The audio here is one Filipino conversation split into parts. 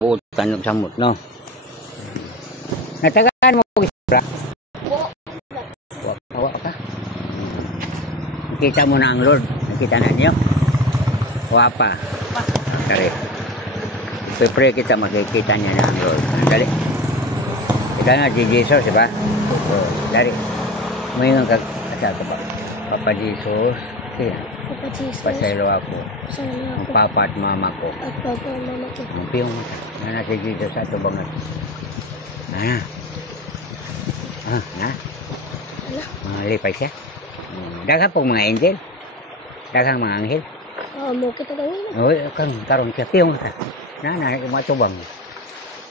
Utan ng samot, no? Natagaan mo ko isra? Wak ka? Nakita mo na ang Lord. Nakita na niyo? Wapa. Kari. Pipre kita makikita niya na ang Lord. Dali. Kita nga si Jesus, diba? Dari. Mayroon ka sa ba? Papa Jesus. Kaya. Papa Jesus. Pasaylo ako. Pasaylo ako. Ang papa at mama ko. At papa at mama ko. Ang piyong na si Jesus sa tubang na. Na? Ano? Mga lipay siya. Daghang pong mga angel. Daghang mga anghel. Mo kita gawin. Oo, kang karon siya piyong ta. Na matubang.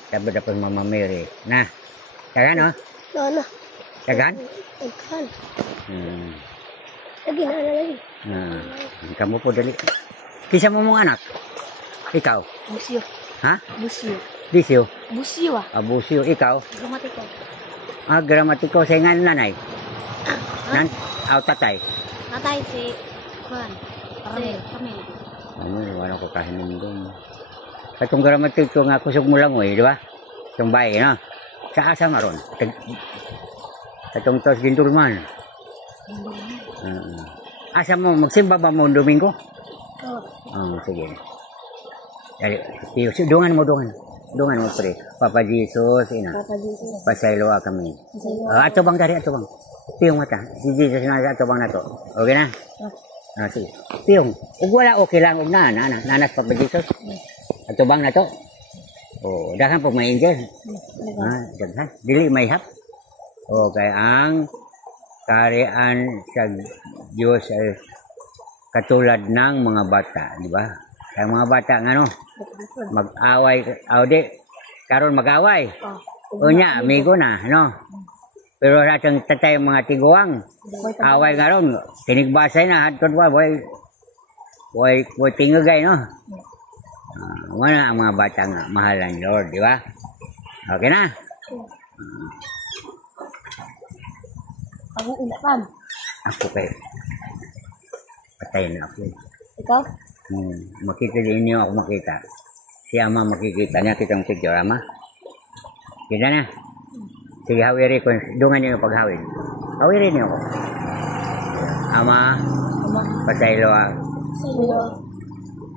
Sabi dapat Mama Mary. Na. Dagan no? No. Dagan? Dagan. Lagi na lagi. Kamu po dali. Kisa mo mong anak? Ikaw? Busyo. Ha? Busyo. Busyo? Busyo ah. Busyo. Ikaw? Gramatiko. Gramatiko sa nga nanay? Tatay? Tatay si Juan. Kami. Wala ko kahinin doon. Katong gramatiko nga kusog mo lang di ba? Itong bahay, no? Sa asa maron? Katong tos gindulman. Asa mo, magsimba ba mo Domingo? Oo. Sige. Dungan mo. Dungan mo, pre. Papa Jesus, ina. Papa Jesus. Pasaylo kami. Ato bang dari, ato bang? Piyong mata. Si Jesus na ato bang na to. Okay na? Sige. Piyong. Ug wala okay lang. Ug nanas Papa Jesus. Ato bang na to? Dahan po may angel. Dahan. Dili may hap. Okay, ang karian sa Diyos ay katulad ng mga bata, di ba? Kaya mga bata nga mag-away, karon mag-away. Unya, amigo na, no? Pero ratang tatay mga tiguang, away karon, tinigbasay na, hadtod ba, boy tingagay, no? Wala ang mga bata nga, mahal ang Lord, di ba? Okay na? Ako kayo. Patay na ako. Ikaw? Makita din niyo ako makita. Si Ama makikita niya kitang picture, Ama. Kita na. Sige, hawiri ko. Dungan niyo yung paghawin. Hawiri niyo ako. Ama. Pasaylo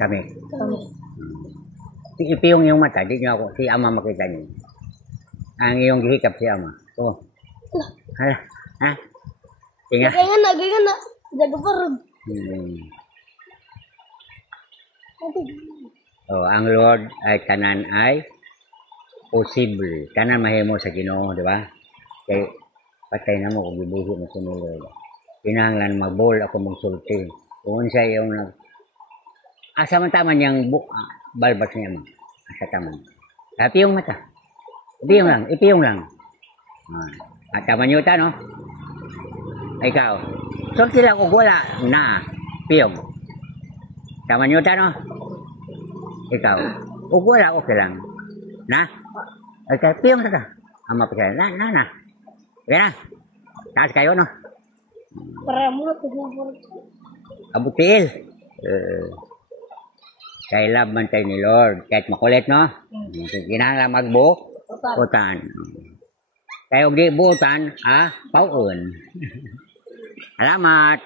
kami. Ipiyong yung mata. Di niyo ako. Si Ama makita niyo. Ang iyong gihikap si Ama. Ha? Tinga? Ganyan na. Jago parod. Ang Lord ay tanan ay possible. Tanan mahimo sa Ginoo, di ba? Kay patay na mo kung gibuhi mo sa Lord. Kinahanglan magbol ako mong sulti. Kung siya yung asa man taman yung balbas niya mo. Asa taman. Ipiyong mata. Ipiyong lang. At taman yuta, no? Ikaw. Sulti lang kung wala na. Piyong. Taman yuta, no? Ikaw. Kung wala, okay lang. Na? Okay, piyong na ka. Ama pa siya. Na. Okay na. Taas kayo, no? Para mo Abutil. Kay love man tayo ni Lord. Kahit makulit, no? Kinahanglan magbuutan. Kaya huwag di buutan, pauon. Salamat.